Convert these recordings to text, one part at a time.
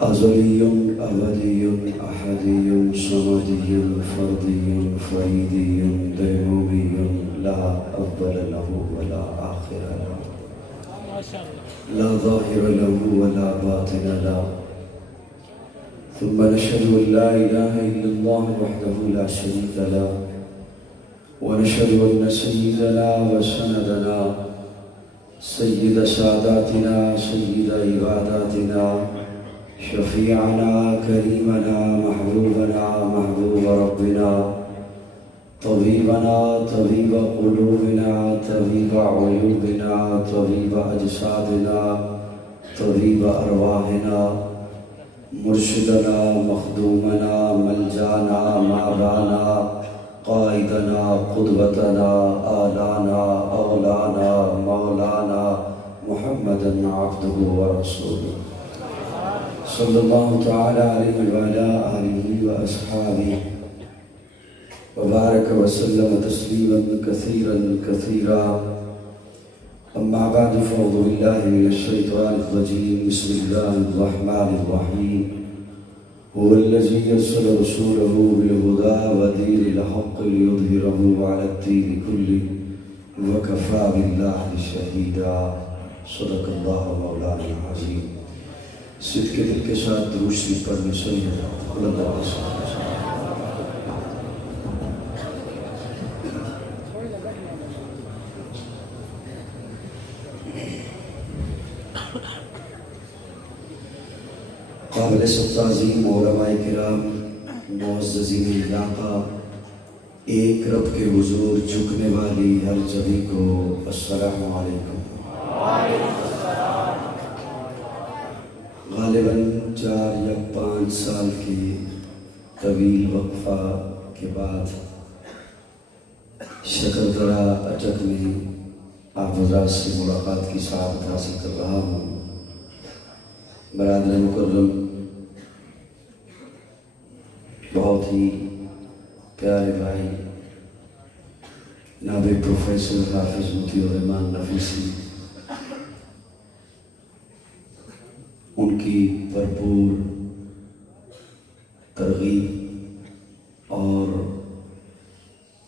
أزلي أبدي أحدي صمدي فردي فريدي ديمومي لا أول له ولا آخر له لا ظاهر له ولا باطن له ثم نشهد أن لا إله إلا الله وحده لا شريك له ونشهد أن سيدنا وسندنا سيد ساداتنا سيد عباداتنا شفيعنا كريمنا محبوبنا محبوب ربنا طبيبنا طبيب قلوبنا طبيب عيوبنا طبيب أجسادنا طبيب أرواحنا مرشدنا مخدومنا ملجانا مارانا قائدنا قدوتنا آلانا اولانا مولانا محمدا عبده ورسوله صلی اللہ تعالی علیہ وعلا آلہ واصحابہ وبارک وسلم تسلیما کثیرا کثیرا اما بعد فاعوذ باللہ من الشیطان الرجیم بسم اللہ الرحمن الرحیم هو الذي يرسل رسوله بالهدى ودين الحق ليظهره على الدين كله وكفى بالله شهيدا صدق الله مولانا العظيم صدق دل کے ساتھ درود شریف پڑھنے صلی اللہ علیہ وسلم قابل سب تعظیم علماء کرام معززین علاقہ ایک رب کے حضور جھکنے والی ہر جبھی کو السلام علیکم غالباً 4 یا 5 سال کے طویل وقفہ کے بعد شکردرہ اٹک میں آپ حضرات سے ملاقات کی سعادت حاصل کر رہا ہوں برادر مکرم بہت ہی پیارے بھائی نائب پروفیسر حافظ مطیع الرحمان نفیسی ان کی بھرپور ترغیب اور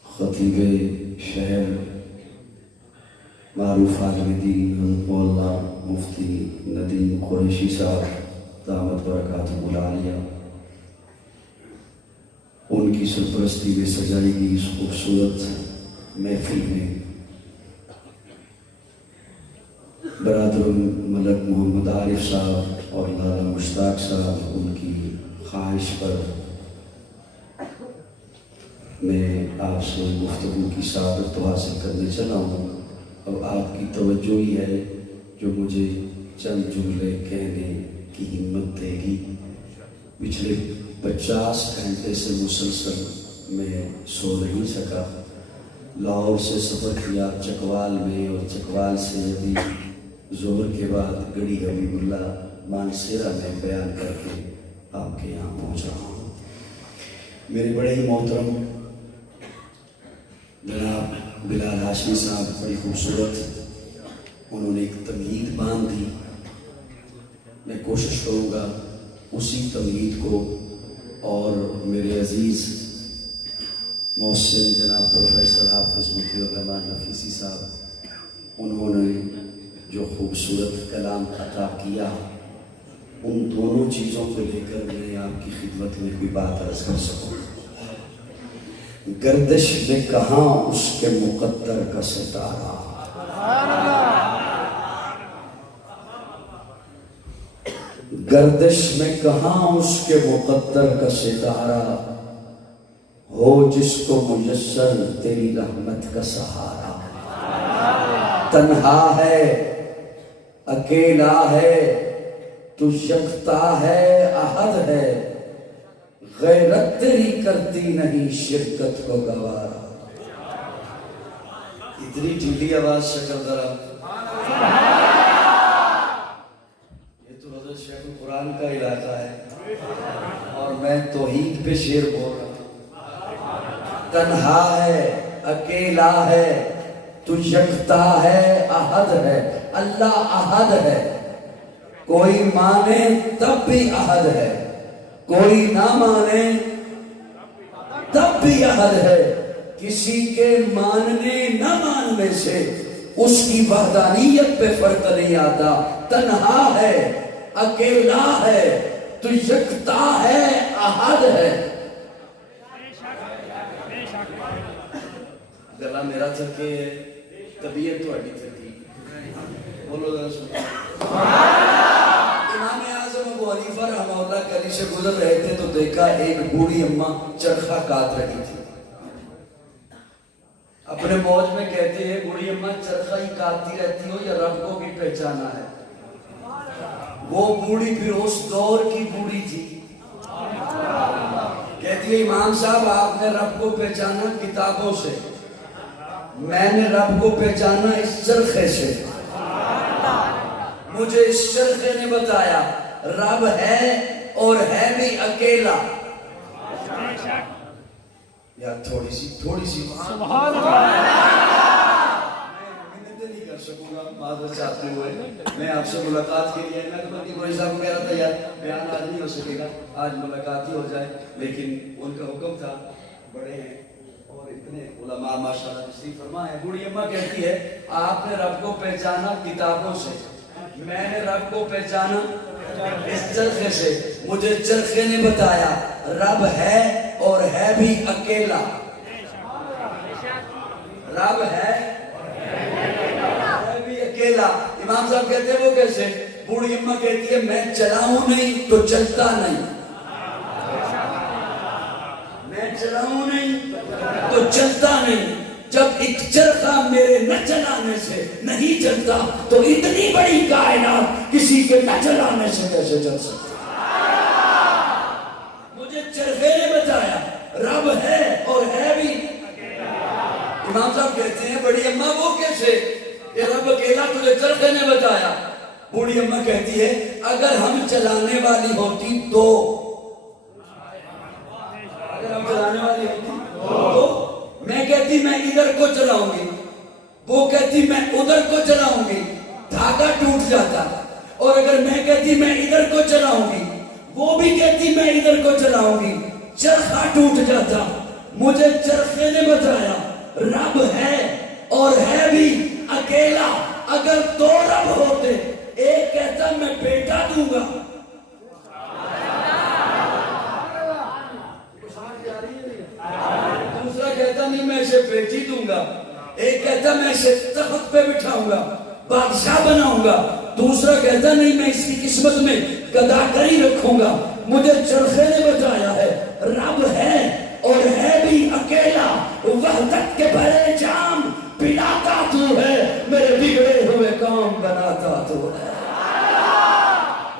خطیب شہر معروف عالم دین حضرت مولانا مفتی ندیم قریشی صاحب دامت برکاتہ العالیہ ان کی سرپرستی میں سجائی گئی اس خوبصورت محفل میں برادر ملک محمد عارف صاحب اور لالا مشتاق صاحب ان کی خواہش پر میں آپ سے گفتگو کی سعادت تو حاصل کرنے چلا ہوں اب آپ کی توجہ ہی ہے جو مجھے چند جملے کہنے کی ہمت دے گی پچھلے 50 گھنٹے سے مسلسل میں سو نہیں سکا لاہور سے سفر کیا چکوال میں اور چکوال سے ابھی ظہر کے بعد گڑی حبیب اللہ مانسیرہ میں بیان کر کے آپ کے یہاں پہنچ رہا ہوں میرے بڑے ہی محترم جناب بلال ہاشمی صاحب بڑی خوبصورت انہوں نے ایک تمہید باندھ دی میں کوشش کروں گا اسی تمہید کو اور میرے عزیز محسن جناب پروفیسر حافظ مطیع الرحمان نفیسی صاحب انہوں نے جو خوبصورت کلام عطا کیا ان دونوں چیزوں کو لے کر میں آپ کی خدمت میں کوئی بات عرض کر سکوں گردش میں کہاں اس کے مقدر کا ستارہ گردش میں کہاں اس کے مقدر کا ستارہ ہو جس کو میسر تیری رحمت کا سہارا تنہا ہے اکیلا ہے تو یکتا ہے احد ہے غیرت تیری کرتی نہیں شرکت کو گوارا اتنی ٹھیلی آواز شکردرہ یہ تو حضرت شیخ القرآن کا علاقہ ہے اور میں توحید پہ شعر بول رہا ہوں تنہا ہے اکیلا ہے تو یکتا ہے احد ہے اللہ احد ہے کوئی مانے تب بھی عہد ہے، کوئی نہ مانے تب بھی عہد ہے، کسی کے ماننے نہ ماننے سے اس کی وحدانیت پہ فرق نہیں آتا۔ تنہا ہے، اکیلا ہے، تو یکتا ہے، احد ہے۔ گلا میرا تھکے ہے، طبیعت تو اڈی تھکی، بولو ذرا سبحان اللہ۔ امام اعظم ابو حنیفہ رحمہ اللہ گلی سے گزر رہے تھے تو دیکھا ایک بوڑھی اماں چرخہ کاٹ رہی تھی۔ اپنے موج میں کہتے ہیں بوڑھی اماں چرخہ ہی کاٹتی رہتی ہو یا رب کو بھی پہچانا ہے؟ وہ بوڑھی پھر اس دور کی بوڑھی تھی، کہتی ہے امام صاحب آپ نے رب کو پہچانا کتابوں سے، میں نے رب کو پہچانا اس چرخے سے۔ مجھے اس چرخے نے بتایا رب ہے اور ہے بھی اکیلا۔ یار تھوڑی سی سبحان اللہ، میں محنت نہیں کر سکوں گا معذرت چاہتے ہوئے، میں آپ سے ملاقات کے لیے، میں تو کوئی صاحب کہہ رہا تھا یار بیان آج نہیں ہو سکے گا، آج ملاقات ہی ہو جائے، لیکن ان کا حکم تھا، بڑے ہیں اور اتنے علماء ماشاءاللہ تشریف فرما ہے۔ بوڑھی اماں کہتی ہے آپ نے رب کو پہچانا کتابوں سے، میں نے رب کو پہچانا اس چرخے سے۔ مجھے چرخے نے بتایا رب ہے اور ہے بھی اکیلا، رب ہے بھی اکیلا۔ امام صاحب کہتے ہیں وہ کیسے؟ بوڑھی اماں کہتی ہے میں چلاؤں نہیں تو چلتا نہیں، میں چلاؤں نہیں تو چلتا نہیں۔ جب ایک چرخہ میرے نہ چلانے سے نہیں چلتا تو اتنی بڑی کائنات کسی کے نہ چلانے سے کیسے چل سکتی؟ مجھے چرخے نے بتایا رب ہے اور ہے بھی۔ امام صاحب کہتے ہیں بڑی اماں وہ کیسے؟ یہ رب اکیلا تجھے چرخے نے بتایا۔ بوڑھی اماں کہتی ہے اگر ہم چلانے والی ہوتی تو، اگر ہم چلانے والی ہوتی تو میں کہتی میں ادھر کو چلاؤں گی، وہ کہتی میں ادھر کو چلاؤں گی، دھاگا ٹوٹ جاتا۔ اور اگر میں کہتی میں ادھر کو چلاؤں گی، وہ بھی کہتی میں ادھر کو چلاؤں گی، چرخہ ٹوٹ جاتا۔ مجھے چرخے نے بتایا رب ہے اور ہے بھی اکیلا۔ اگر دو رب ہوتے، ایک کہتا میں بیٹا دوں گا، دوسرا کہتا نہیں میں اسے بیٹی دوں گا، ایک کہتا میں اسے تخت پہ بٹھاؤں گا، بادشاہ بناؤں گا، دوسرا کہتا نہیں میں اس کی قسمت میں گداکری رکھوں گا۔ مجھے چرخے نے بتایا ہے رب ہے اور ہے بھی اکیلا، وحدت کے بھرے جام پلاتا تو ہے، میرے بگڑے ہوئے کام بناتا تو ہے۔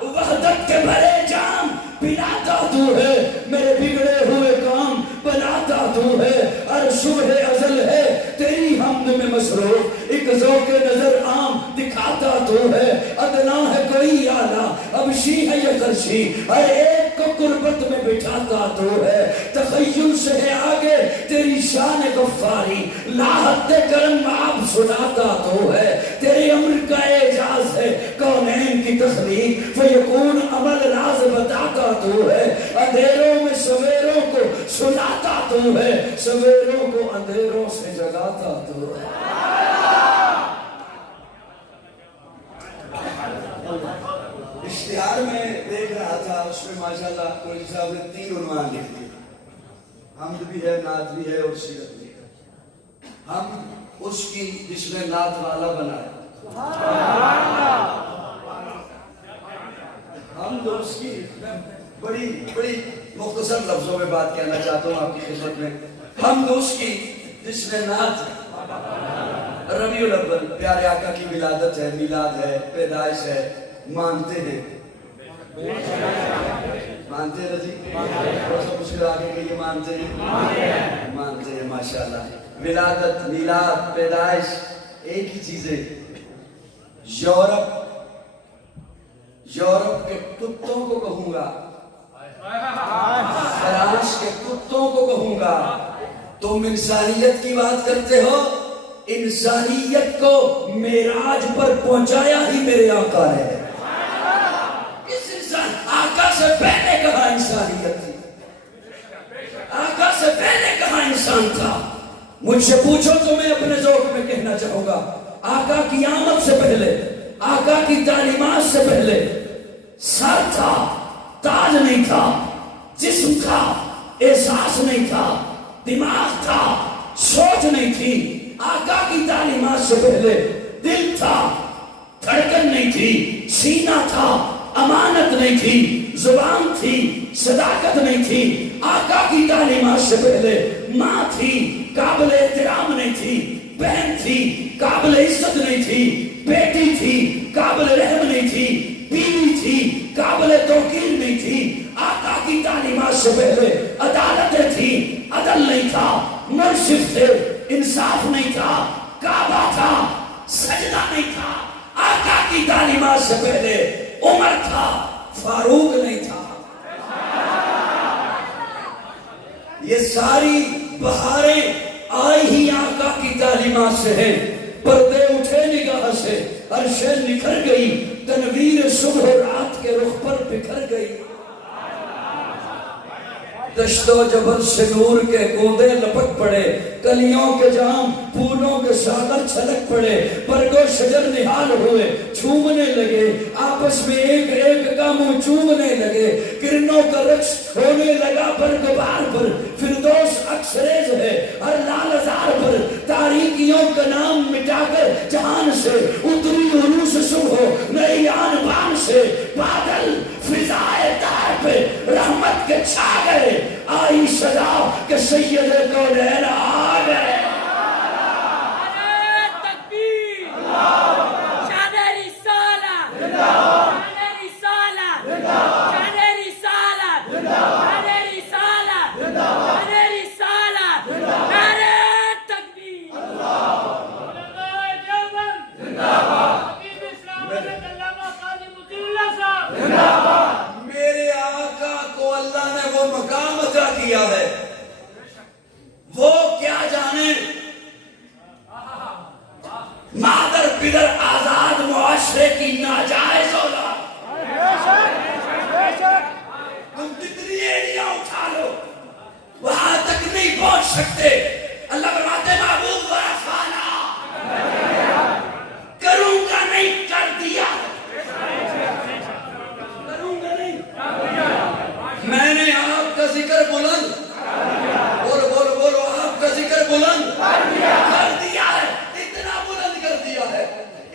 وحدت کے بھرے جام پلاتا تو ہے، میرے بگڑے ہوئے کام بناتا تو ہے۔ ہر صبح ازل ہے تیری حمد میں مصروف، ایک ذوق نظر عام دکھاتا تو ہے۔ ادنا ہے کوئی اعلیٰ، ابشی ہے یا کرشی، ہر ایک کو قربت میں بٹھاتا تو ہے۔ تخیل سے ہے آگے تیری شان غفاری، لاحت کرم آپ سناتا تو ہے۔ تیرے امر کا اعجاز ہے کونین کی تخلیق، فیکون عمل راز بتاتا تو ہے۔ اندھیروں میں سویروں کو سلاتا تو ہے، سویروں کو اندھیروں سے جگاتا تو ہے۔ اشتہار میں دیکھ رہا تھا، اس میں ماشاءاللہ کوئی صاحب نے 3 عنوان لکھ دیے، حمد بھی ہے، نعت بھی ہے اور سیرت بھی ہے۔ ہم اس کی جس نے نعت والا بنایا، ہم تو اس کی بڑی مختصر لفظوں میں بات کہنا چاہتا ہوں آپ کی خدمت میں۔ ہم تو اس کی جس نے نعت، ربیع الاول پیارے آقا کی ولادت ہے، میلاد ہے، پیدائش ہے، مانتے ہیں، مانتے ہیں جی، سب مسکرا کے کہ یہ مانتے ہیں، مانتے ہیں ماشاءاللہ۔ ولادت، میلاد، پیدائش ایک ہی چیزیں۔ یورپ کے کتوں کو کہوں گا، فرانس کے کتوں کو کہوں گا تم انسانیت کی بات کرتے ہو، انسانیت کو معراج پر پہنچایا ہی میرے آقا ہے۔ سے پہلے کہاں انسانیت تھی، آقا سے پہلے کہاں انسان تھا؟ مجھ سے پوچھو تو میں اپنے ذوق میں کہنا چاہوں گا، آقا کی آمد سے پہلے، آقا کی تعلیمات سے پہلے سر تھا، تاج نہیں تھا، جسم تھا، احساس نہیں تھا، دماغ تھا، سوچ نہیں تھی۔ آقا کی تعلیمات سے پہلے دل تھا، دھڑکن نہیں تھی، سینہ تھا، امانت نہیں تھی، زبان تھی، صداقت نہیں تھی۔ آقا کی تعلیمات سے پہلے ماں تھی، قابل احترام نہیں تھی، بہن تھی، قابل عزت نہیں تھی، بیٹی تھی، قابل رحم نہیں تھی، بیوی تھی، قابل توقیر نہیں تھی۔ آقا کی تعلیمات سے پہلے عدالتیں تھی، عدل نہیں تھا، منصف تھے، انصاف نہیں تھا، کعبہ تھا، سجدہ نہیں تھا۔ آقا کی تعلیمات سے پہلے عمر تھا، فاروق نہیں تھا۔ یہ ساری بہاریں آئی ہی آقا کی تعلیمات سے ہیں۔ پردے اٹھے نگاہ سے، عرشیں نکھر گئی، تنویر صبح و رات کے رخ پر بکھر گئی۔ دشت و جبل سے نور کے گودے لپٹ پڑے، کلیوں کے جام پھولوں کے ساغر چھلک پڑے، برگ و شجر نہال ہوئے، چھومنے لگے، آپس میں ایک ایک کا منہ چومنے لگے، کرنوں کا رقص ہونے لگا برگ بار پر، فردوس اکسریز ہے ہر لال ازار پر، تاریکیوں کا نام مٹا کر جہان سے اتری عروس صبح نئی آن بان سے، بادل فضائے تار پہ رحمت کے چھا گئے، آئی صدا کہ سید کونین آ گئے۔ نعرہ تکبیر، شان رسالت، شان رسالت، شان رسالت، شان رسالت، شان رسالت، نعرہ تکبیر۔ علماء دیوبند زندہ باد، حکیم اسلام حضرت علامہ قاضی مطیع اللہ صاحب زندہ باد۔ میرے آقا کو اللہ نے وہ مقام عطا کیا ہے، وہ کیا جانے مادر پدر آزاد معاشرے کی ناجائز اولاد، تم کتنی ایڑیاں اٹھا لو وہاں تک نہیں پہنچ سکتے۔ اللہ فرماتے محبوب ورفعنا، کروں گا نہیں کر دیا، کروں گا نہیں، میں نے آپ کا ذکر بلند، بولو بولو بولو، آپ کا ذکر بلند کر دیا ہے، اتنا بلند کر دیا ہے،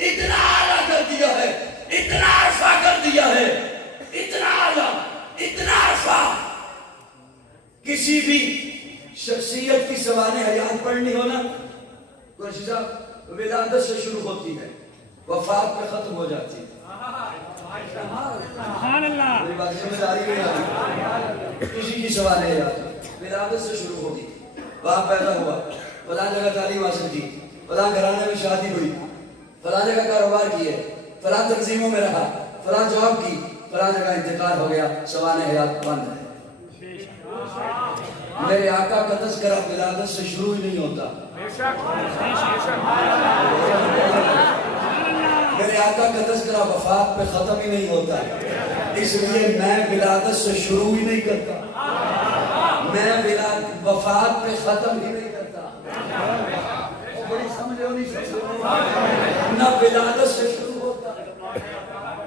اتنا اعلیٰ کر دیا ہے، اتنا عرفہ کر دیا ہے، اتنا اعلیٰ، اتنا عرفہ۔ کسی بھی شخصیت کی سوانح حیات پڑھنی ہونا، قریشی صاحب ولادت سے شروع ہوتی ہے، وفات پہ ختم ہو جاتی ہے۔ سبحان اللہ، میری بات سمجھ آ رہی ہے؟ کسی کی سوانح حیات ولادت سے شروع ہوگی، باپ پیدا ہوا، فلاں جگہ تعلیم حاصل کی، فلاں گھرانے میں شادی ہوئی، فلاں جگہ کاروبار کیے، فلاں تنظیموں میں رہا، فلاں جاب کی، فلاں جگہ انتقال ہو گیا، سوانح حیات بند ہے۔ میرے آقا کا تذکرہ ولادت سے شروع ہی نہیں ہوتا، میرے آقا کا تذکرہ وفات پہ ختم ہی نہیں ہوتا، اس لیے میں ولادت سے شروع ہی نہیں کرتا، میں وفات پہ ختم ہی نہیں کرتا۔ بڑی سمجھ ہو نہیں سکتے، نہ ولادت سے شروع ہوتا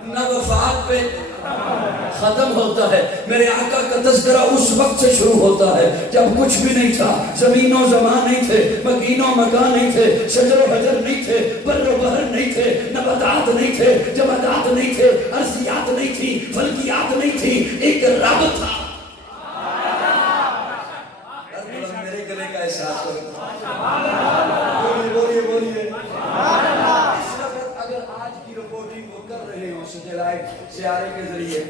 نہ وفات پہ ختم ہوتا ہے۔ میرے آقا کا تذکرہ اس وقت سے شروع ہوتا ہے جب کچھ بھی نہیں تھا، زمین و زمان نہیں تھے، مکین و مکان نہیں تھے، شجر و حجر نہیں تھے، بر و بحر نہیں تھے، نباتات نہیں تھے، جمادات نہیں تھے، ارضیات نہیں تھی، فلکیات نہیں تھی، ایک رب تھا۔ میرے گلے کا احساس کرو، بولیے بولیے۔ اس وقت اگر آج کی رپورٹنگ وہ کر رہے ہوں سیٹلائٹ سیارے کے ذریعے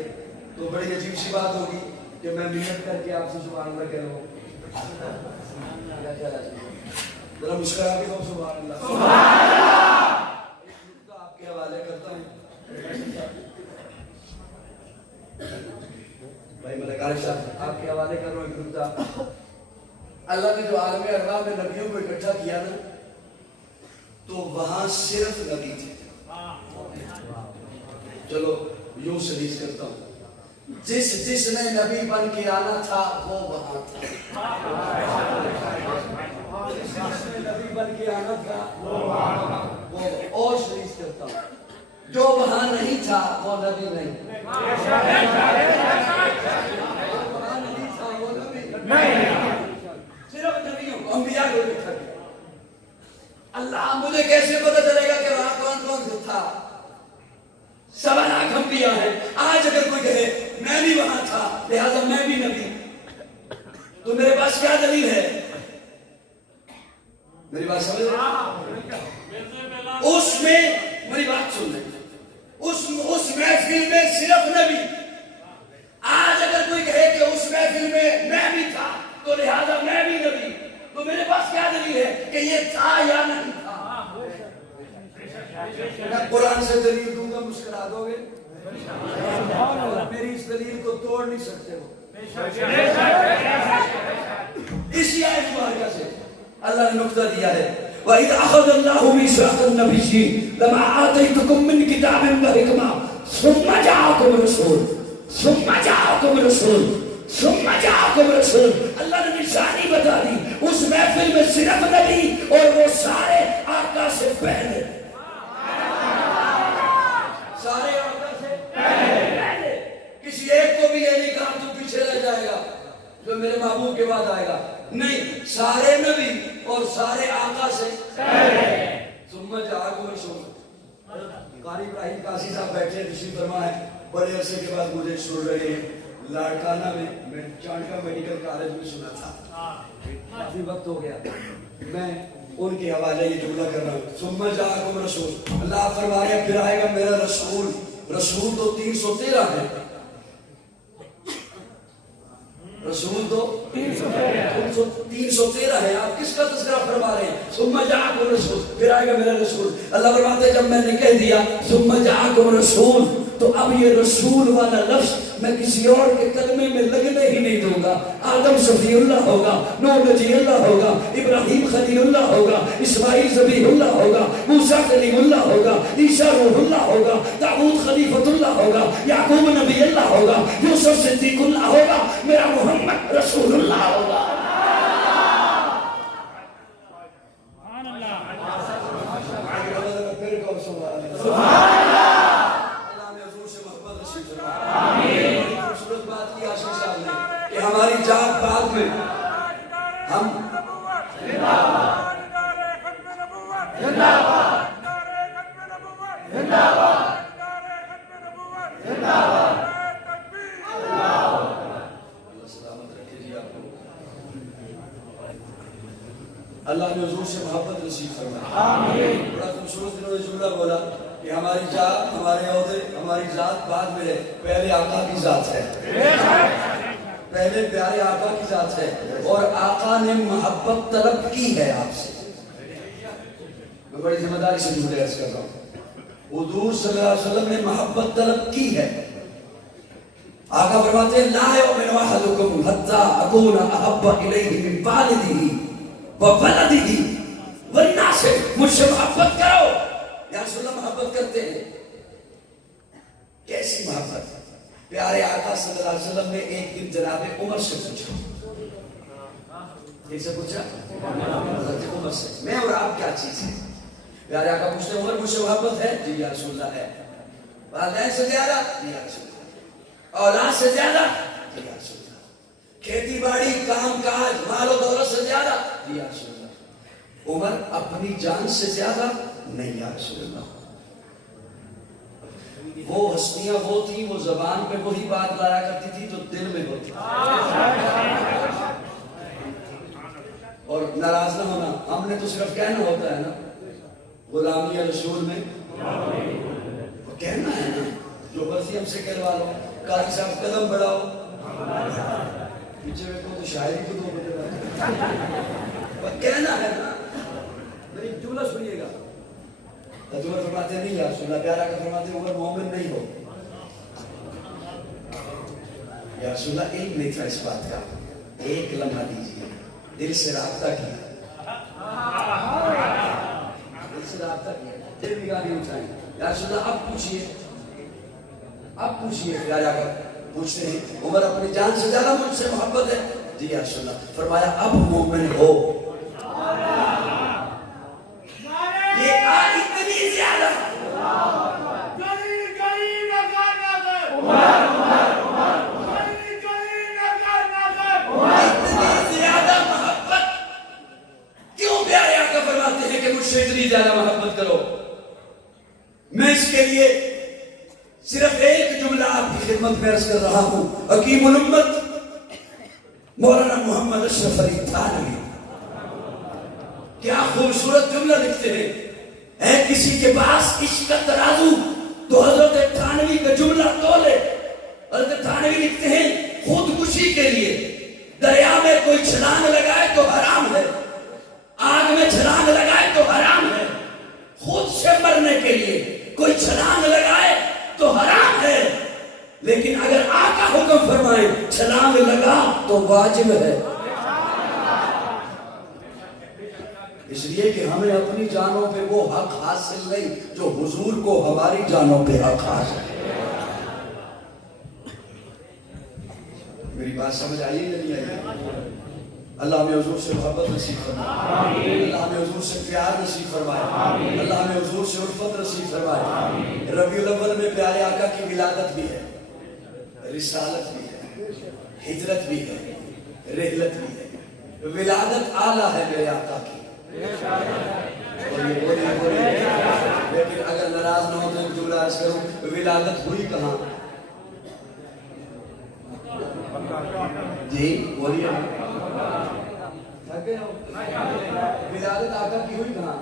تو بڑی عجیب سی بات ہوگی کہ میں منٹ کر کے آپ سے سبحان اللہ کہہ رہا ہوں۔ کیا خیال ہے؟ ذرا مسکرا کے کہو سبحان اللہ۔ ایک نکتہ آپ کے حوالے کرتا ہوں۔ بھائی ملک عارف صاحب آپ کے حوالے کر رہا ہوں ایک نکتہ۔ اللہ نے جو عالم ارواح میں نبیوں کو اکٹھا کیا نا تو وہاں صرف نبی تھے۔ چلو یوں سلیس کرتا ہوں، جس نے نبی بن کے آنا تھا وہ وہاں تھا. جس نے نبی بن کے آنا تھا وہ اور شریف کرتا ہوں. جو وہاں نہیں تھا وہ نبی نہیں. وہاں نہیں تھا وہ نبی نہیں. صرف نبیوں کو انبیاء کو لکھا گیا. اللہ مجھے کیسے پتہ چلے گا کہ وہاں کون کون تھا؟ 7 لاکھ انبیاء ہیں. آج اگر کوئی کہے میں بھی وہاں تھا لہذا میں بھی نبی، تو میرے پاس کیا دلیل ہے؟ میری بات سمجھ رہے؟ اس میں میری بات سن لیں، اس محفل میں صرف نبی. آج اگر کوئی کہے کہ اس محفل میں میں بھی تھا تو لہذا میں بھی نبی، تو میرے پاس کیا دلیل ہے کہ یہ تھا یا نہیں تھا؟ میں قرآن سے دلیل دوں گا، مسکرا دو گے؟ میری اس دلیل کو توڑ نہیں سکتے ہو. اسی آیت مبارکہ سے اللہ نے نقطہ دیا ہے وَإِذْ أَخَذَ اللَّهُ مِيثَاقَ النَّبِيِّينَ لَمَا آتَيْتُكُم مِّن كِتَابٍ وَحِكْمَةٍ ثُمَّ جَاءَكُمْ رَسُولٌ. اللہ نے نشانی بتا دی. اس محفل میں صرف نبی اور وہ سارے آقا سے پہلے. سارے آقا سے پہلے. کسی ایک کو بھی یہ نہیں کہا تو پیچھے رہ جائے گا جو میرے محبوب کے بعد آئے گا. نہیں، سارے نبی اور سارے آقا سے پہلے. ثم جاءکم رسول. قاری ابراہیم قاضی صاحب بیٹھے تشریف فرما ہے، بڑے عرصے کے بعد مجھے سن رہے ہیں. لاڑکانہ میں چانڈکا میڈیکل کالج میں سنا تھا، کافی وقت ہو گیا. میں ان کے حوالے یہ جملہ کر رہا ہوں. ثم جاءکم رسول. اللہ فرما رہا ہے پھر آئے گا میرا رسول. رسول تو 313 ہے. رسول تو 313 ہے. آپ کس کا تذکرہ فرما رہے ہیں؟ ثم جاءکم رسول، پھر آئے گا میرا رسول. اللہ فرماتے ہیں جب میں نے کہہ دیا ثم جاءکم رسول، تو اب یہ رسول والا لفظ میں کسی اور کے کلمے میں لگنے ہی نہیں دوں گا. آدم صفی اللہ ہوگا، نوح نجی اللہ ہوگا، ابراہیم خلیل اللہ ہوگا، اسماعیل ذبیح اللہ ہوگا، موسیٰ کلیم اللہ ہوگا، عیسیٰ روح اللہ ہوگا، داؤد خلیفۃ اللہ ہوگا، یعقوب نبی اللہ ہوگا، یوسف صدیق اللہ ہوگا، میرا محمد رسول اللہ ہوگا. ہماری جات بعد میں ہم اللہ نے حضور سے محبت نصیب فرمائی. بڑا خوبصورت انہوں نے جملہ بولا کہ ہماری جات، ہمارے عہدے، ہماری ذات بعد میں ہے، پہلے آقا کی ذات ہے، پہلے پیارے آقا کی ذات ہے. اور آقا نے محبت طلب کی ہے آپ سے. میں بڑی ذمہ داری سے جملے عرض کر رہا ہوں. حضور صلی اللہ علیہ وسلم نے محبت طلب کی ہے. آقا فرماتے ہیں لا یؤمن احدکم حتی اکون احب الیہ من والدہ وولدہ والناس. مجھ سے محبت کرو. یا رسول اللہ محبت کرتے ہیں. کیسی محبت؟ پیارے آقا صلی اللہ علیہ وسلم نے ایک دن جناب عمر سے پوچھا. کس سے پوچھا؟ حضرت عمر سے. میں اور آپ کیا چیز ہے؟ پیارے آقا پوچھتے ہیں عمر مجھ سے محبت ہے؟ جی یا رسول اللہ ہے. والدین سے زیادہ؟ جی یا رسول اللہ. اولاد سے زیادہ؟ جی یا رسول اللہ. کھیتی باڑی، کام کاج، مال و دولت سے زیادہ؟ جی یا رسول اللہ. عمر اپنی جان سے زیادہ؟ نہیں یا رسول اللہ. وہ ہستیاں وہ تھیں، وہ زبان پہ وہی بات لایا کرتی تھی جو دل میں ہوتی. اور ناراض نہ ہونا، ہم نے تو صرف کہنا ہوتا ہے نا، غلامی رسول میں کہنا ہے نا، جو مرضی ہم سے کہلوا لو. قاضی صاحب قدم بڑھاؤ، پیچھے میں کو تو شاعری کو دو بتے کہنا ہے نا. میری جملہ سنیے گا. عمر فرماتے نہیں یا رسول اللہ. پیارا کا فرماتے عمر مومن نہیں ہو. یا رسول اللہ ایک نہیں تھا اس بات کا، ایک لمحہ دیجیے. دل سے رابطہ کیا، دل سے رابطہ کیا، دل نگاہ نہیں اٹھائیں. یا رسول اللہ اب پوچھئے. پیارا کا پوچھتے ہیں عمر اپنی جان سے زیادہ مجھ سے محبت ہے؟ جی یا رسول اللہ. فرمایا اب مومن ہو. یہ اتنی زیادہ مجھ سے اتنی زیادہ محبت کرو. میں اس کے لیے صرف ایک جملہ آپ کی خدمت میں عرض کر رہا ہوں. حکیم الامت مولانا محمد اشرف علی تھانوی کیا خوبصورت جملہ لکھتے ہیں. ہے کسی کے پاس عشق کا ترازو تو حضرت تھانوی کا جملہ تولے. حضرت تھانوی لکھتے ہیں خودکشی کے لیے دریا میں کوئی چھلانگ لگائے تو حرام ہے, آگ میں چھلانگ لگائے تو حرام ہے. خود سے مرنے کے لیے کوئی چھلانگ لگائے تو حرام ہے, لیکن اگر آقا حکم فرمائے چھلانگ لگا تو واجب ہے. اس لیے کہ ہمیں اپنی جانوں پہ وہ حق حاصل نہیں جو حضور کو ہماری جانوں پہ حق حاصل ہے. میری بات سمجھ آئیے یا نہیں آئیے؟ اللہ ہمیں حضور سے محبت نصیب فرمائے, اللہ ہمیں حضور سے پیار نصیب فرمائے, اللہ ہمیں حضور سے الفت نصیب فرمائے. ربیع الاول میں پیارے آقا کی ولادت بھی ہے, رسالت بھی ہے, ہجرت بھی ہے, رحلت بھی ہے. ولادت اعلیٰ ہے میرے آقا کی. لیکن اگر ناراض نہ ہو تو ایک جملہ عرض کروں, ولادت ہوئی کہاں؟ جی بولیے. ولادت آقا کی ہوئی کہاں؟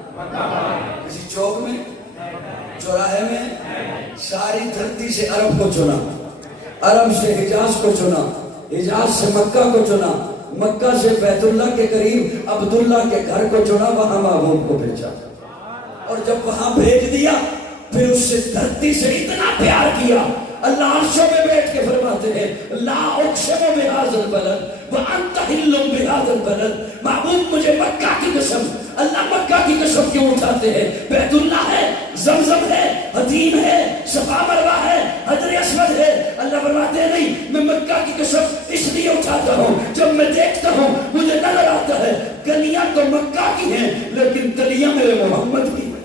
کسی چوک میں, چوراہے میں؟ ساری دھرتی سے عرب کو چنا, عرب سے حجاز کو چنا, حجاز سے مکہ کو چنا, مکہ سے بیت اللہ کے قریب عبداللہ کے گھر کو چنا, وہاں محبوب کو بھیجا. اور جب وہاں بھیج دیا پھر اس سے دھرتی سے اتنا پیار کیا, اللہ عرشوں میں بیٹھ کے فرماتے ہیں لا اقسم بہذا البلد وانت حل بہذا البلد. محبوب مجھے مکہ کی قسم, اللہ مکہ کی قسم کیوں اٹھاتے ہیں؟ بیت اللہ ہے, زمزم ہے, حدیم ہے, صفا مروہ ہے, حجر اسود ہے. اللہ فرماتے ہیں نہیں, میں مکہ کی قسم اس لیے اٹھاتا ہوں جب میں دیکھتا ہوں مجھے نظر آتا ہے گلیاں تو مکہ کی ہیں لیکن تلیاں میرے محمد کی ہیں.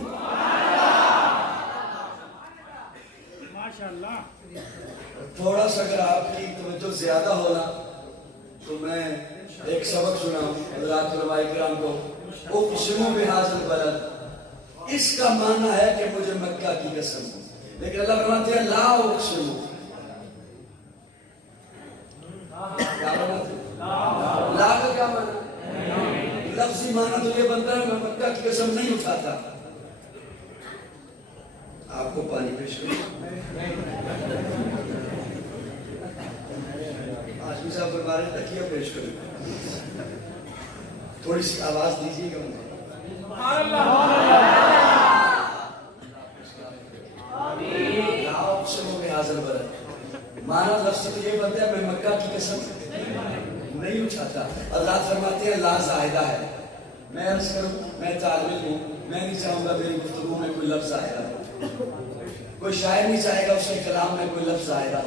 تھوڑا سا اگر آپ کی توجہ زیادہ ہونا تو میں ایک سبق سناؤں حضرات علماء کرام کو. اقسم بہذا البلد, اس کا معنی ہے کہ مجھے مکہ کی قسم, لیکن اللہ فرماتے ہیں لا اقسم. لا کا کیا معنی؟ لفظی معنی تو یہ بنتا ہے میں مکہ کی قسم نہیں اٹھاتا. آپ کو پانی پیش کروں. آج بھی صاحب فرما رہے تکیہ پیش کروں, تھوڑی سی آواز دیجیے گا مجھے. مانا لفظ تو یہ بنتا ہے میں مکہ کی قسم نہیں اٹھاتا. اللہ فرماتے ہیں لا زائدہ ہے. میں عرض کروں, میں طالب علم ہوں, میں نہیں چاہوں گا میری گفتگو میں کوئی لفظ آئے گا, کوئی شاعر نہیں چاہے گا اس کے کلام میں کوئی لفظ آئے گا.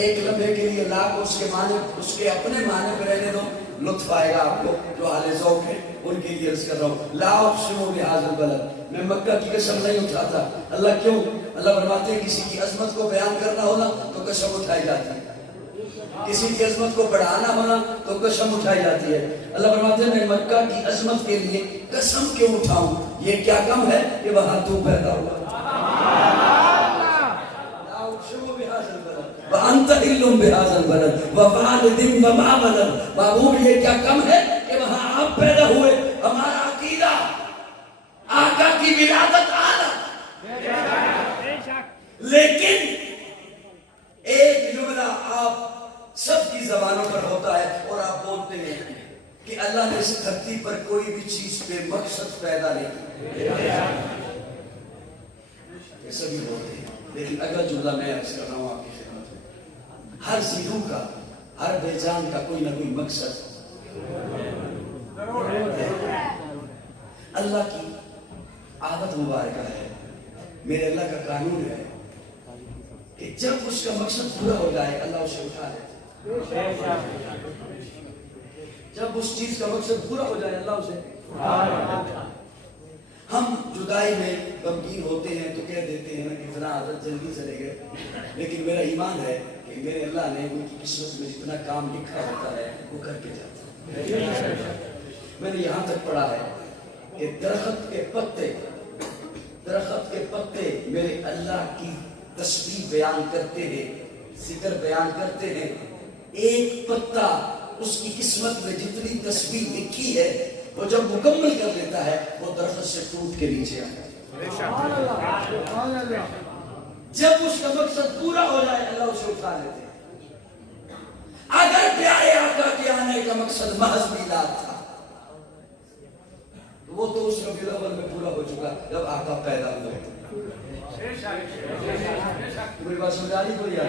ایک لمحے کے لیے لا کو اس کے معنی, اس کے اپنے معنی پہ رہنے دو, لطف آئے گا آپ کو. جو اہل ذوق ہے ان کے لیے عرض کر رہا ہوں لا اقسم بہذا البلد, میں مکہ کی قسم نہیں اٹھاتا. اللہ کیوں؟ اللہ فرماتے ہیں کسی کی عظمت کو بیان کرنا ہونا تو قسم اٹھائی جاتی ہے, کسی کی عظمت کو بڑھانا ہونا تو قسم اٹھائی جاتی ہے. اللہ فرماتے ہیں میں مکہ کی عظمت کے لیے قسم کیوں اٹھاؤں؟ یہ کیا کم ہے کہ وہاں تو پیدا ہوا. وَأَنْتَ حِلٌّ بِهَذَا الْبَلَدِ وَوَالِدٍ وَمَا وَلَدَ. محبوب یہ کیا کم ہے کہ وہاں آپ پیدا ہوئے. ہمارا عقیدہ آقا کی ولادت اعلیٰ, لیکن ایک جملہ آپ سب کی زبانوں پر ہوتا ہے اور آپ بولتے ہیں کہ اللہ نے اس دھرتی پر کوئی بھی چیز پہ مقصد پیدا نہیں کیا. یہ سبھی بولتے ہیں, لیکن اگلا جملہ میں عرض کر رہا ہوں آپ کی خدمت میں. ہر زیرو کا, ہر بے جان کا کوئی نہ کوئی مقصد اللہ کی عادت مبارکہ ہے, میرے اللہ کا قانون ہے. کہ جب اس کا مقصد پورا ہو جائے اللہ اسے اٹھا لیتا ہے. جب اس چیز کا مقصد پورا ہو جائے اللہ اسے اٹھا لیتا ہے. ہم جدائی میں غمگین ہوتے ہیں تو کہہ دیتے ہیں کہ فلاں حضرت جلدی چلے گئے، لیکن میرا ایمان ہے کہ میرے اللہ نے ان کی قسمت میں جتنا کام لکھا ہوتا ہے وہ کر کے جاتا ہے. میں نے یہاں تک پڑھا ہے کہ درخت کے پتے میرے اللہ کی تسبیح بیان کرتے ہیں، ذکر بیان کرتے ہیں. ایک پتا اس کی قسمت میں جتنی تسبیح لکھی ہے وہ جب مکمل کر لیتا ہے وہ درخت سے ٹوٹ کے نیچے آتا ہے. جب اس کا مقصد پورا ہو جائے اللہ اسے اٹھا لیتے ہیں. اگر پیارے آقا کے آنے کا مقصد محض میلاد تھا تو وہ تو اس ربیع الاول میں پورا ہو چکا جب آقا پیدا ہوئے. میری بات سمجھا رہی کوئی یار؟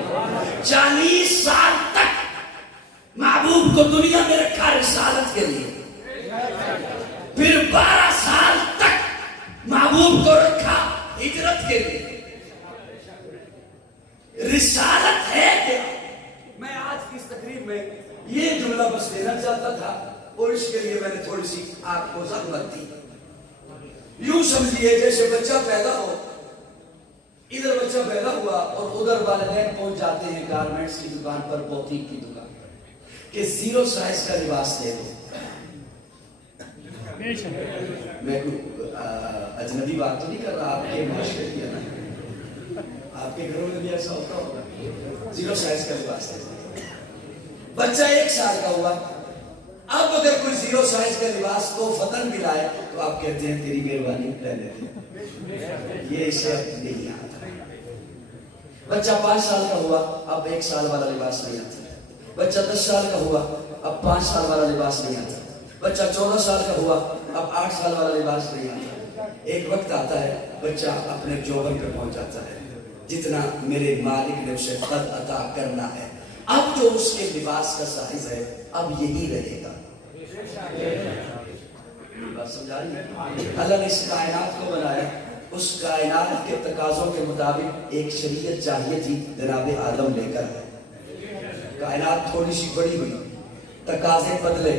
40 سال تک محبوب کو دنیا میں رکھا رسالت کے لیے، پھر 12 سال تک محبوب کو رکھا ہجرت کے لیے. رسالت ہے کیا؟ میں آج کی اس تقریب میں یہ جملہ بس دینا چاہتا تھا اور اس کے لیے میں نے تھوڑی سی آپ کو زحمت دی. یوں سمجھیے جیسے بچہ پیدا ہو، ادھر بچہ پیدا ہوا اور ادھر والدین پہنچ جاتے ہیں گارمنٹس کی دکان پر، بوتیک کی دکان کہ 0 سائز کا لباس دے دو. میں کوئی اجنبی بات تو نہیں کر رہا، آپ کے معاشرے کی ہے نا، آپ کے گھروں میں بھی ایسا ہوتا ہوگا. 0 سائز کا لباس دے دو. بچہ 1 سال کا ہوا، اب اگر کوئی 0 سائز کا لباس تو فتن بھی لائے تو آپ کہتے ہیں تیری مہربانی لے لیتے ہیں، یہ اسے نہیں آتا. بچہ 5 سال کا ہوا، اب 1 سال والا لباس نہیں آتا. بچہ 10 سال کا ہوا، اب 5 سال والا لباس نہیں آتا. بچہ 14 سال کا ہوا، اب 8 سال والا لباس نہیں آتا. ایک وقت آتا ہے بچہ اپنے جوہر پہ پہنچ جاتا ہے، جتنا میرے مالک نے اسے قد عطا کرنا ہے. اب جو اس کے لباس کا سائز ہے اب یہی رہے گا. بات سمجھا رہی ہے؟ اللہ نے اس کائنات کو بنایا، اس کائنات کے تقاضوں کے مطابق ایک شریعت چاہیے تھی، جناب آدم لے کر ہے. کائنات تھوڑی سی بڑی ہوئی، تقاضے بدلے،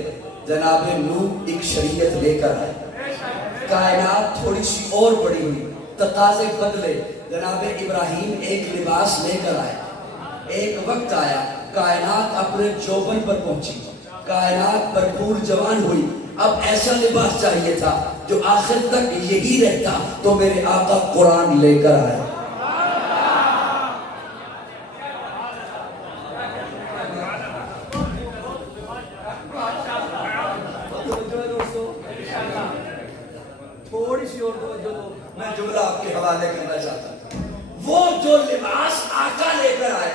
جناب نوح ایک شریعت لے کر آئے. کائنات تھوڑی سی اور بڑی ہوئی، تقاضے بدلے، جناب ابراہیم ایک لباس لے کر آئے. ایک وقت آیا کائنات اپنے جوبن پر پہنچی، کائنات بھرپور جوان ہوئی. اب ایسا لباس چاہیے تھا جو آخر تک یہی رہتا، تو میرے آقا قرآن لے کر آئے. تھوڑی سی اور توجہ دو، میں جملہ آپ کے حوالے کرنا چاہتا ہوں. وہ جو لباس آقا لے کر آئے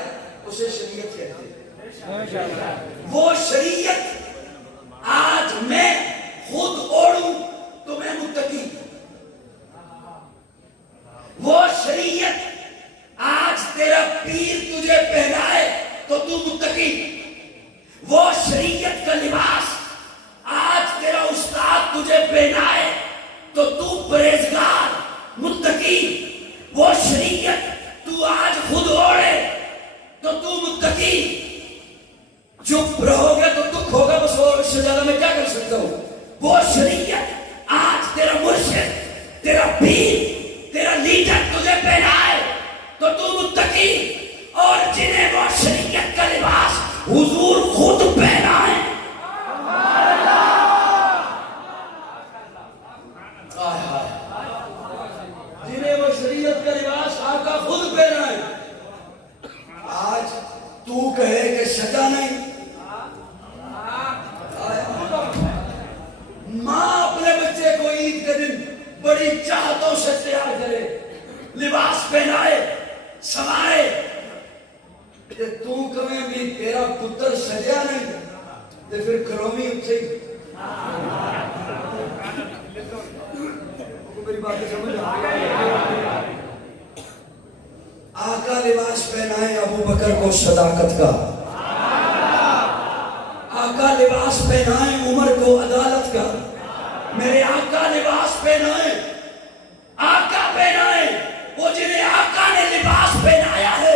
اسے شریعت کہتے ہیں. وہ شریعت آج میں خود اوڑوں تو میں متقی. وہ شریعت آج تیرا پیر تجھے پہنائے تو تو متقی. وہ شریعت کا لباس آج تیرا استاد تجھے پہنائے تو تو پرہیزگار متقی. وہ شریعت تو آج خود اوڑے تو تو متقی. چپ رہو گے تو دکھ ہوگا، بس اور اس سے زیادہ میں کیا کر سکتا ہوں. وہ شریعت آج تیرا مرشد، تیرا پیر، تیرا لیڈر تجھے پہنائے تو تو متقی. اور جنہیں وہ شریعت کا لباس حضور خود پہنائے، جنہیں وہ شریعت کا لباس آقا خود پہنائے، آج تو کہے کہ سجا نہیں. ماں اپنے بچے کو عید کے دن بڑی چاہتوں سے تیار کرے، لباس پہنائے، سمائے، کہ تو کہیں بھی تیرا پتر سجا نہیں تو پھر کرومی اچھے. میری باتیں سمجھ آقا لباس پہنائے ابو بکر کو صداقت کا، آقا لباس پہنائے عمر کو عدالت کا. میرے آقا لباس پہنائے، آقا پہنائے وہ جنہیں آقا نے لباس پہنایا ہے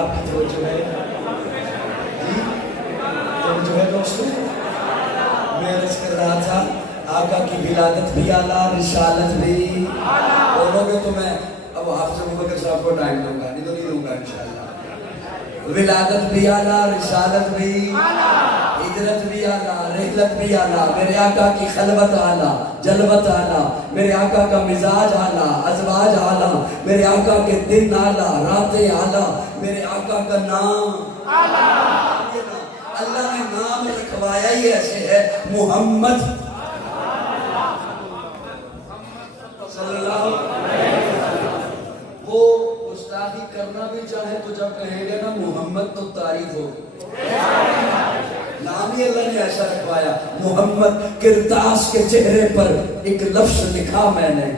آپ کی توجہ ہے جی توجہ ہے دوستو میں عرض کر رہا تھا آقا کی ولادت بھی اعلیٰ رسالت بھی بولو گے تو میں اب حافظ ابوبکر صاحب کو ٹائم دوں گا نہیں تو نہیں دوں گا انشاءاللہ ولادت بھی اعلیٰ رسالت بھی ہجرت بھی اعلیٰ رحلت بھی اعلیٰ میرے آقا کی خلوت اعلیٰ جلوت اعلیٰ میرے آقا کا مزاج اعلیٰ ازواج اعلیٰ میرے آقا کے دن اعلیٰ راتیں اعلیٰ میرے آقا کا نام اللہ نے نام رکھوایا ہی ایسے ہے محمد صلی اللہ علیہ وسلم وہ گستاخی کرنا بھی چاہے تو جب کہیں گے نا محمد تو تعریف ہوگی نام ہی اللہ نے ایسا رکھوایا محمد کرتاس کے چہرے پر ایک لفظ لکھا میں نے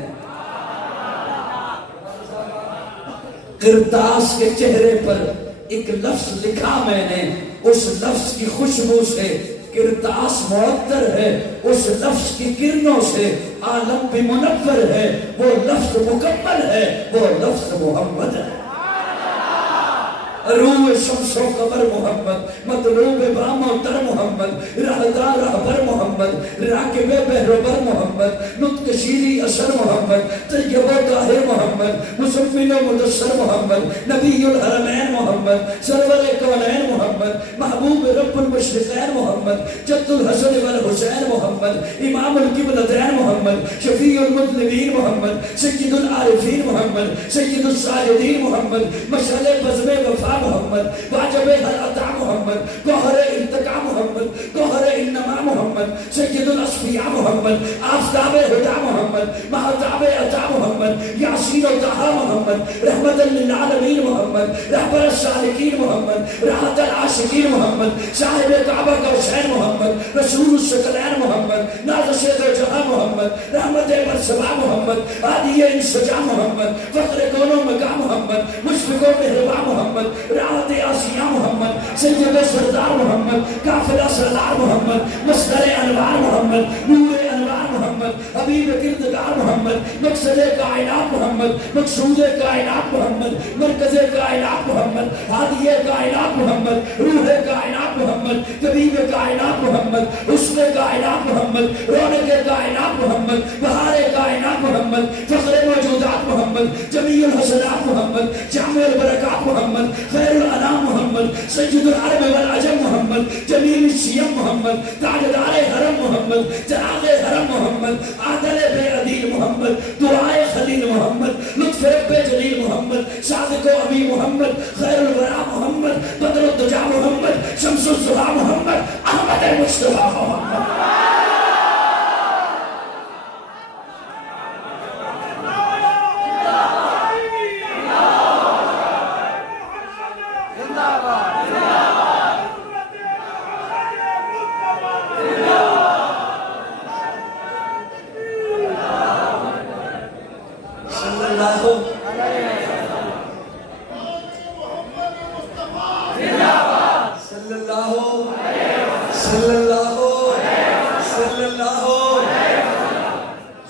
کرتاس کے چہرے پر ایک لفظ لکھا میں نے اس لفظ کی خوشبو سے کرتاس معطر ہے اس لفظ کی کرنوں سے عالم بھی منور ہے وہ لفظ مکمل ہے وہ لفظ محمد ہے روح شمس و قمر محمد مطلوب بام و تر محمد راہدار رہبر محمد راکب بہربر محمد نطق شیری اثر محمد طیب و طاہر محمد مسمن و مدثر محمد نبی الحرمین محمد سرور کونین محمد محبوب رب المشرقین محمد جد الحسن والحسین محمد امام القبلتین محمد شفیع المذنبین محمد سید العارفین محمد سید الساجدین محمد مشعل بزم وفا محمد واجب ہر عطا محمد گوہر ارتقا محمد گوہر انما محمد سید الاصفیاء محمد آفتاب ہدا محمد مہتاب عطا محمد یاسین و طہا محمد رحمت للعالمین محمد رہبر السالکین محمد راحت العاشقین محمد صاحب کعبہ کا حسین محمد رسول الثقلین محمد نازش دو جہاں محمد رحمت مرسبہ محمد عادی انسجا محمد فقر کون و مقام محمد مشفق و مہربا محمد راحت آسیہ محمد سید سردار محمد کافلہ سردار محمد مصدر انوار محمد نور انوار محمد حبیب کردگار محمد مقصد کائنات محمد مقصود کائنات محمد مرکز کائنات محمد ہادی کائنات محمد روح کائنات محمد طبیب کائنات محمد حسن کائنات محمد رونق کائنات محمد بہار کائنات محمد فخر موجودات محمد جمیع الحسنات محمد جامع البرکات محمد خیر الانام محمد سید العرب والعجم محمد جمیل الشیم محمد تاجدار حرم محمد چراغ حرم محمد عادل بے عدیل محمد دعائے خلیل محمد لطف رب جلیل محمد صادق و امی محمد خیر الورا محمد بدر الدجا محمد شمس الزہا محمد احمد مصطفیٰ محمد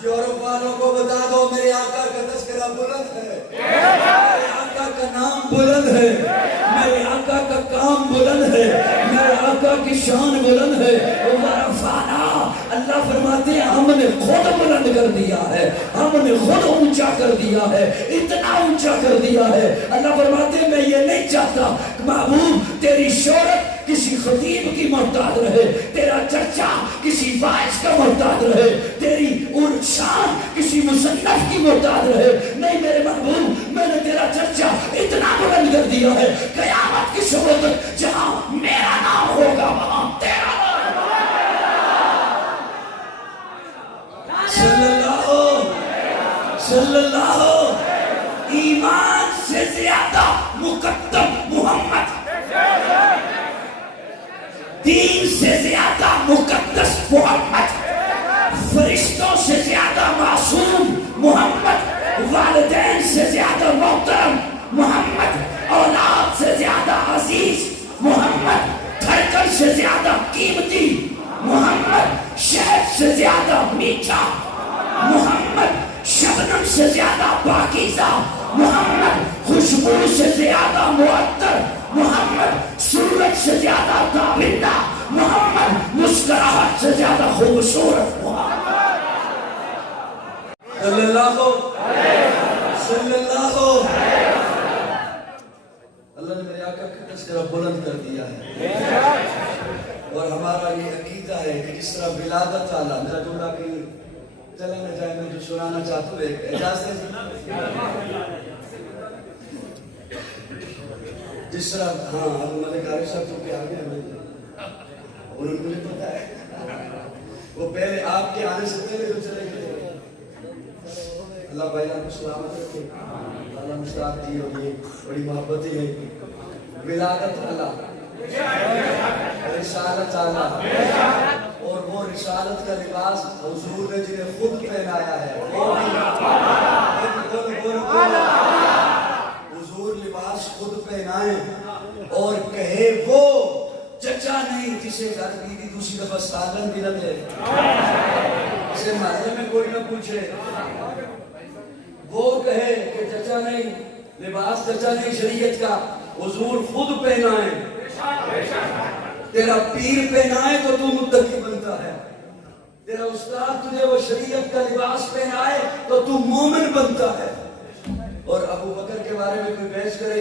یورپ والوں کو بتا دو میرے آقا کا تذکرہ بلند ہے میرے آقا کا نام بلند ہے میرے آقا کا کام بلند ہے میرے آقا کی شان بلند ہے ورفعنا اللہ فرماتے ہیں ہم نے خود بلند کر دیا ہے ہم نے خود اونچا کر دیا ہے اتنا اونچا کر دیا ہے اللہ فرماتے ہیں میں یہ نہیں چاہتا محبوب تیری شہرت کسی خطیب کی محتاج رہے تیرا چرچا کسی باعث کا محتاج رہے تیری شان کسی مصنف کی محتاج رہے نہیں میرے محبوب میں نے تیرا چرچا اتنا بلند کر دیا ہے قیامت کی صبح تک جہاں میرا نام ہوگا وہاں تیرا صلی اللہ ایمان سے زیادہ مقدم محمد دین سے زیادہ مقدس محمد فرشتوں سے زیادہ معصوم محمد والدین سے زیادہ محترم محمد اولاد سے زیادہ عزیز محمد دھڑکن سے زیادہ قیمتی محمد شہد سے زیادہ میٹھا محمد شبنم سے زیادہ پاکیزہ محمد خوشبو سے زیادہ معطر وصول صلی اللہ اللہ نے میرے آقا کا تذکرہ بلند کر دیا ہے، اور ہمارا یہ عقیدہ ہے کہ جس طرح ولادت اعلیٰ، میرا جملہ کہیں چلا نہ جائے، میں جو سنانا چاہتا ہوں ایک اجازت ہے جس طرح ہاں ابو ملک عارف صاحب تو کیا آگے ہیں اور مجھے پتا ہے وہ پہلے آپ کے آنے سے پہلے جو چلے گئے، اللہ بھائی آپ کو سلامت رکھے، اللہ مشتاق جی، اور یہ بڑی محبتیں ہیں، ولادت اعلیٰ، رسالت اعلیٰ، اور وہ رسالت کا لباس حضور نے جنہیں خود پہنایا ہے، وہ بھی حضور لباس خود پہنائیں اور کہے وہ چچا نہیں جسے گھر بیوی دوسری دفعہ سالن بھی نہ دے، اسے محلے میں کوئی نہ پوچھے، وہ کہے کہ چچا نہیں، لباس چچا نہیں شریعت کا، حضور خود پہنائیں، تیرا پیر پہنائے تو تو متقی بنتا ہے، تیرا استاد تجھے وہ شریعت کا لباس پہنائے تو تو مومن بنتا ہے۔ اور ابو بکر کے بارے میں کوئی بحث کرے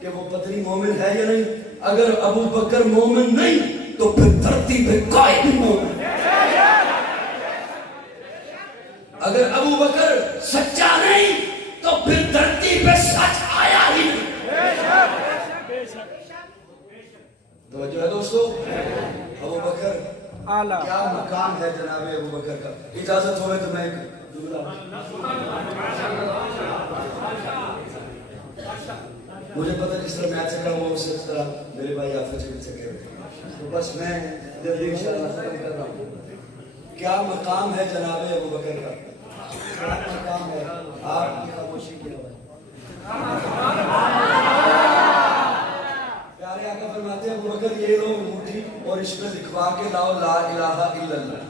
کہ وہ پتنی مومن ہے یا نہیں، اگر ابو بکر مومن نہیں تو پھر دھرتی پہ کوئی بھی مومن ہے، اگر ابو بکر سچا نہیں تو پھر دھرتی پہ سچ آیا ہی نہیں۔ توجہ ہے دوستو، ابو بکر کیا مقام ہے جناب ابو بکر کا۔ اجازت ہوئے تو میں مجھے پتہ جس طرح میں چکا ہوں اس طرح میرے بھائی آپ سے چکے ہوئے، تو بس میں جلدی انشاءاللہ ختم کر رہا ہوں۔ کیا مقام ہے جناب ابو بکر کا، کیا مقام ہے، آپ کی خاموشی کی آواز۔ پیارے آقا فرماتے ہیں ابو بکر یہ لو انگوٹھی اور اس میں لکھوا کے لاؤ لا الہ الا اللہ،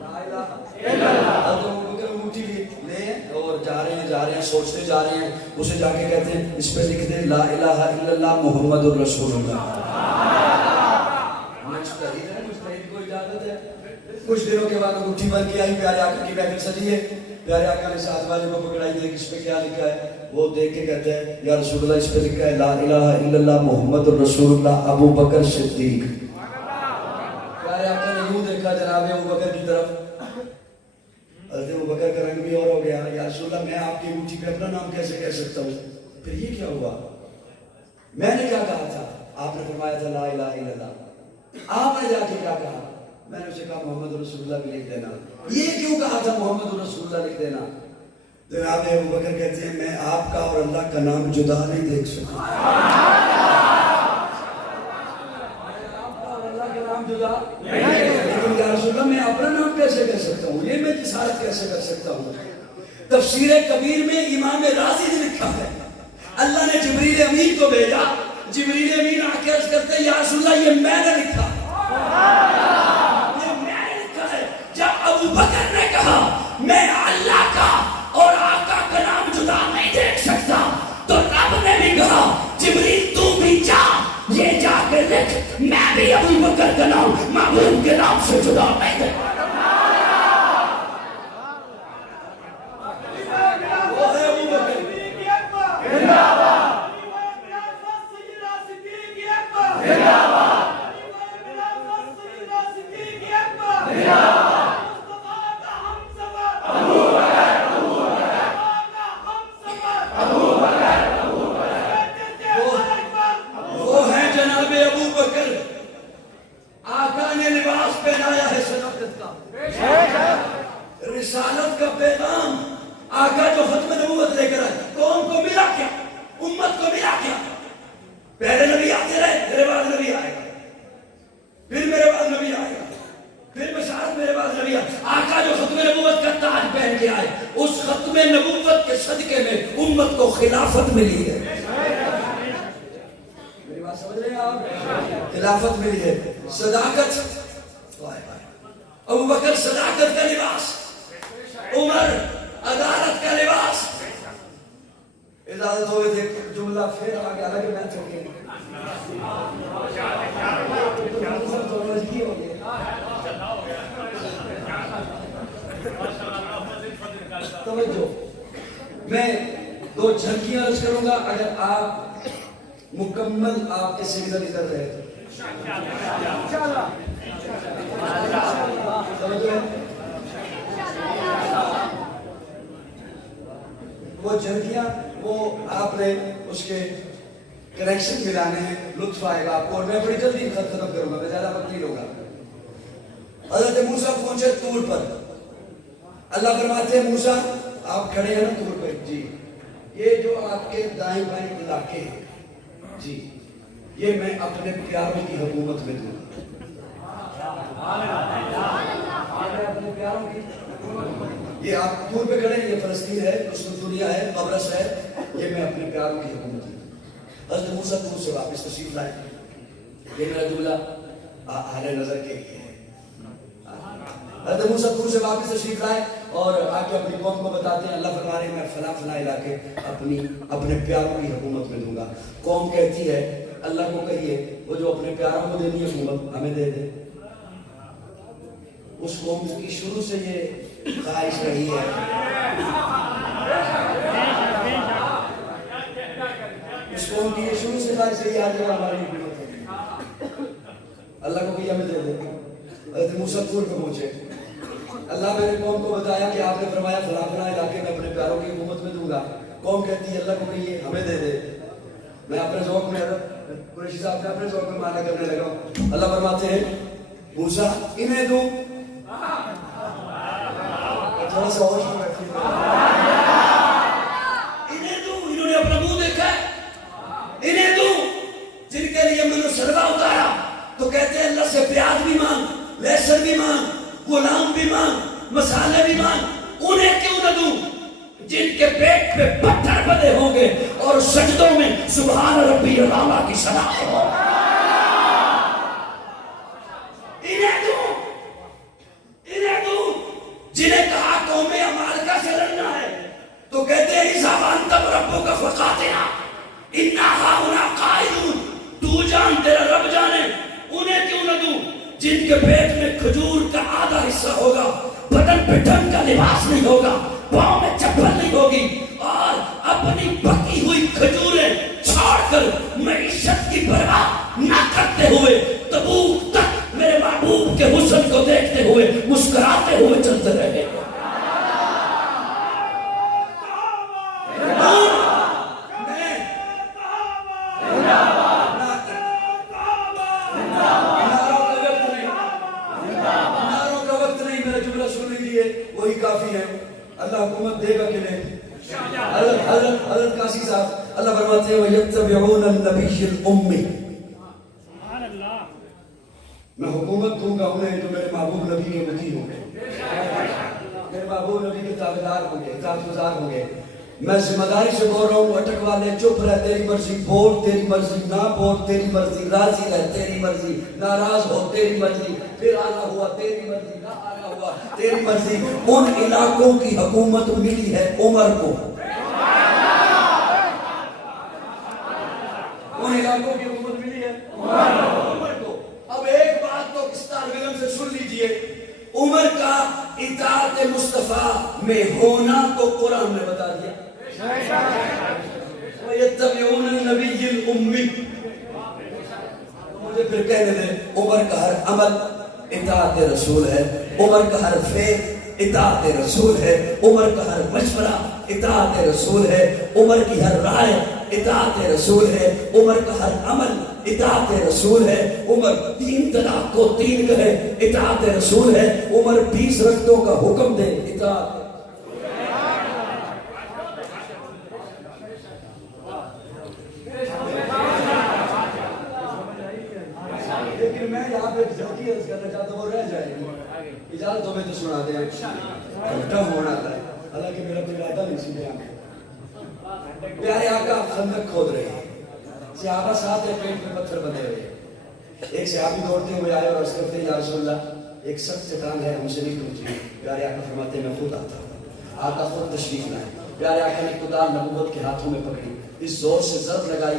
لا الہ الا اللہ۔ اور ابو بکر انگوٹھی لے اور جا رہے ہیں سوچتے جا رہے ہیں، اسے جا کے کہتے ہیں اس پہ لکھ دیں لا الہ الا اللہ محمد الرسول اللہ۔ مجتہد کو اجازت ہے۔ کچھ دنوں کے بعد انگوٹھی بن کے آئی، پیارے آقا کی محفل سجی ہے، پیارے آقا نے ساتھ والے کو پکڑائی، دیکھ اس پہ کیا لکھا ہے، وہ دیکھ کے کہتے ہیں یا رسول اللہ اس پہ لکھا ہے لا الہ الا اللہ محمد الرسول اللہ ابو بکر صدیق۔ پیارے آقا نے یوں دیکھا جناب ابو بکر کی طرف، حضرت ابو بکر کا رنگ بھی اور ہو گیا، یا رسول اللہ میں آپ کی انگوٹھی پہ اپنا نام کیسے کہہ سکتا ہوں، پھر یہ کیا ہوا، میں نے کیا کہا تھا، آپ نے فرمایا تھا لا الہ الا اللہ، آپ نے جا کے کیا کہا، میں نے اسے کہا محمد رسول اللہ بھی لکھ دینا، یہ کیوں کہا تھا محمد رسول اللہ لکھ دینا، جناب ابو بکر کہتے ہیں میں آپ کا اور اللہ کا نام جدا نہیں دیکھ سکتا، اللہ کا نام جدا، لیکن یا رسول اللہ میں اپنا نام کیسے کہہ سکتا ہوں، یہ میں جسارت کیسے کر سکتا ہوں۔ تفسیر کبیر میں امام رازی نے لکھا ہے اللہ نے جبریل امین کو بھیجا، جبریل امین آ کے عرض کرتے ہیں یا رسول اللہ یہ میں نے لکھا، یہ میں نے لکھا ہے۔ جب ابو بکر نے کہا میں اللہ کا اور آقا کا نام جدا نہیں دیکھ سکتا تو رب نے بھی کہا جبریل تو بھی جا، یہ جا کے لکھ میں بھی ابو بکر کا نام محبوب کے نام سے جدا نہیں دیکھ۔ رسالت کا پیغام آقا جو ختم نبوت لے کر آئے، قوم کو ملا کیا، امت کو ملا کیا، پہلے نبی آتے رہے، میرے بعد نبی آئے گا، پھر میرے بعد نبی آئے گا، پھر بشارت میرے بعد نبی آئے گا۔ آقا جو ختم نبوت کا تاج پہن کے آئے، اس ختم نبوت کے صدقے میں امت کو خلافت ملی ہے، میری بات سمجھ رہے ہیں آپ، خلافت ملی ہے، صداقت، ابو بکر صداقت کا لباس، عمر عدالت کا لباس۔ اجازت ہوئے تھے جملہ پھر آگے الگ میں چکے توجہ، میں 2 جھلکیاں عرض کروں گا، اگر آپ مکمل آپ کے سگنل ادھر رہے توجہ ہے؟ وہ جھلکیاں وہ آپ نے اس کے کنیکشن ملانے ہیں، لطف آئے گا آپ کو، اور میں بڑی جلدی ختم کروں گا، میں زیادہ وقت نہیں لوں گا۔ حضرت موسیٰ پہنچے طور پر، اللہ فرماتے ہیں موسیٰ آپ کھڑے ہیں نا طور پر، جی یہ جو آپ کے دائیں بائیں علاقے ہیں جی یہ میں اپنے پیاروں کی حکومت میں دوں گا۔ یہ آپ طور پہ کھڑے ہیں، یہ فلسطین ہے، دنیا ہے، قبرص ہے، یہ میں اپنے پیاروں کی حکومت میں دوں گا۔ حضرت موسیٰ طور سے واپس تشریف لائے، یہ میرا جملہ اہل نظر کے لیے ہے۔ حضرت موسیٰ طور سے واپس تشریف لائے اور آ کے اپنی قوم کو بتاتے ہیں اللہ فرما رہے ہیں میں فلاں فلاں علاقے اپنے پیاروں کی حکومت میں دوں گا۔ قوم کہتی ہے اللہ کو کہیے وہ جو اپنے پیاروں کو دینی ہے حکومت ہمیں دے دے۔ اس قوم کی شروع سے یہ خواہش رہی ہے، اس قوم کی یہ شروع سے خواہش رہی ہے آج ہماری حکومت ہے، اللہ کو کہیے ہمیں دے دے۔ حضرت موسیٰ طور پہ پہنچے، اللہ میرے قوم کو بتایا کہ آپ نے فرمایا فلاں فلاں علاقے میں اپنے پیاروں کی حکومت میں دوں گا۔ قوم کہتی ہے اللہ کو کہیے ہمیں دے دے۔ میں اپنے ذوق میں قریشی صاحب نے اپنے ذوق میں معنی کرنے لگا ہوں۔ اللہ فرماتے ہیں موسیٰ انہیں دوں، تھوڑا سا ہوش میں بیٹھیے، انہیں دوں، انہوں نے اپنا منہ دیکھا ہے، انہیں دوں جن کے لیے میں نے سروا اتارا تو کہتے ہیں اللہ سے پیاز بھی مانگ، لہسن بھی مانگ، غلام بھی مانگ، مسالے بھی مانگ، انہیں کیوں نہ دوں جن کے پیٹ پہ پتھر بندے ہوں گے اور سجدوں میں سبحان ربی العالی کی ثنا ہو۔ انہیں دوں جنہیں کہا قوم عمالقہ سے لڑنا ہے تو کہتے ہیں اذهب انت وربک فقاتلا انا ہاہنا قاعدون، تو جان تیرا رب جانے۔ انہیں کیوں نہ دوں جن کے پیٹ میں کھجور کا آدھا حصہ ہوگا، بدن پہ ڈھنگ کا لباس نہیں ہوگا، پاؤں میں چپل نہیں ہوگی، اور اپنی پکی ہوئی کھجوریں چھوڑ کر معیشت کی پرواہ نہ کرتے ہوئے تبوک تک میرے محبوب کے حسن کو دیکھتے ہوئے مسکراتے ہوئے چلتے رہے۔ وہی کافی ہے، اللہ حکومت دے گا کہ نہیں؟ حضرت قاسی صاحب اللہ فرماتے ہیں وَيَتَّبِعُونَ النَّبِيِّ الْأُمِّ، میں حکومت دوں گا انہیں جو میرے محبوب نبی کے مطیع ہوں گے، میرے محبوب نبی کے تابعدار ہوں گے، اطاعت گزار ہوں گے۔ میں ذمہ داری سے بول رہا ہوں، اٹک والے چپ رہ، تیری مرضی، بول تیری مرضی، نہ بول تیری مرضی، راضی رہ تیری مرضی، ناراض ہو تیری مرضی، پھر آنا ہوا تیری مرضی، نہ آنا ہوا تیری مرضی۔ ان علاقوں کی حکومت ملی ہے عمر کو، ان علاقوں کی حکومت ملی ہے عمر کو۔ اب ایک بات تو اس طالب علم سے سن لیجئے، عمر کا اطاعت مصطفیٰ میں ہونا تو قرآن نے بتا دیا، وَيَتَّبِعُونَ النَّبِيِّ الْأُمِّيِّ۔ مجھے پھر کہنے دیں عمر کا ہر عمل اطاعت رسول ہے، عمر کا ہر فعل اطاعت رسول ہے، عمر کا ہر مشورہ اطاعت رسول ہے، عمر کی ہر رائے اطاعت رسول ہے، عمر کا ہر عمل اطاعت رسول ہے، عمر 3 طلاق کو 3 کہے اطاعت رسول ہے، عمر 20 رکعتوں کا حکم دے اطاعت۔ لیکن میں یہاں پہ جلدی عرض کرنا چاہتا ہوں، وہ رہ جائے گی، اجازت ہمیں تو سنا دیں، کم ہونا تھا، حالانکہ میرا کوئی ارادہ نہیں سی بیان۔ پیارے آقا خندق کھود رہے ہیں، صحابہ ساتھ ہیں، پیٹ میں پتھر بندے ہوئے، ایک صحابی دوڑتے ہوئے آئے اور عرض کرتے ہیں یا رسول اللہ ایک سخت چٹان ہے ہم سے نہیں ٹوٹی۔ پیارے آقا فرماتے ہیں میں خود آتا ہوں۔ آقا خود تشریف لائے، پیارے آقا نے کدال نبوت کے ہاتھوں میں پکڑی، اس زور سے ضرب لگائی،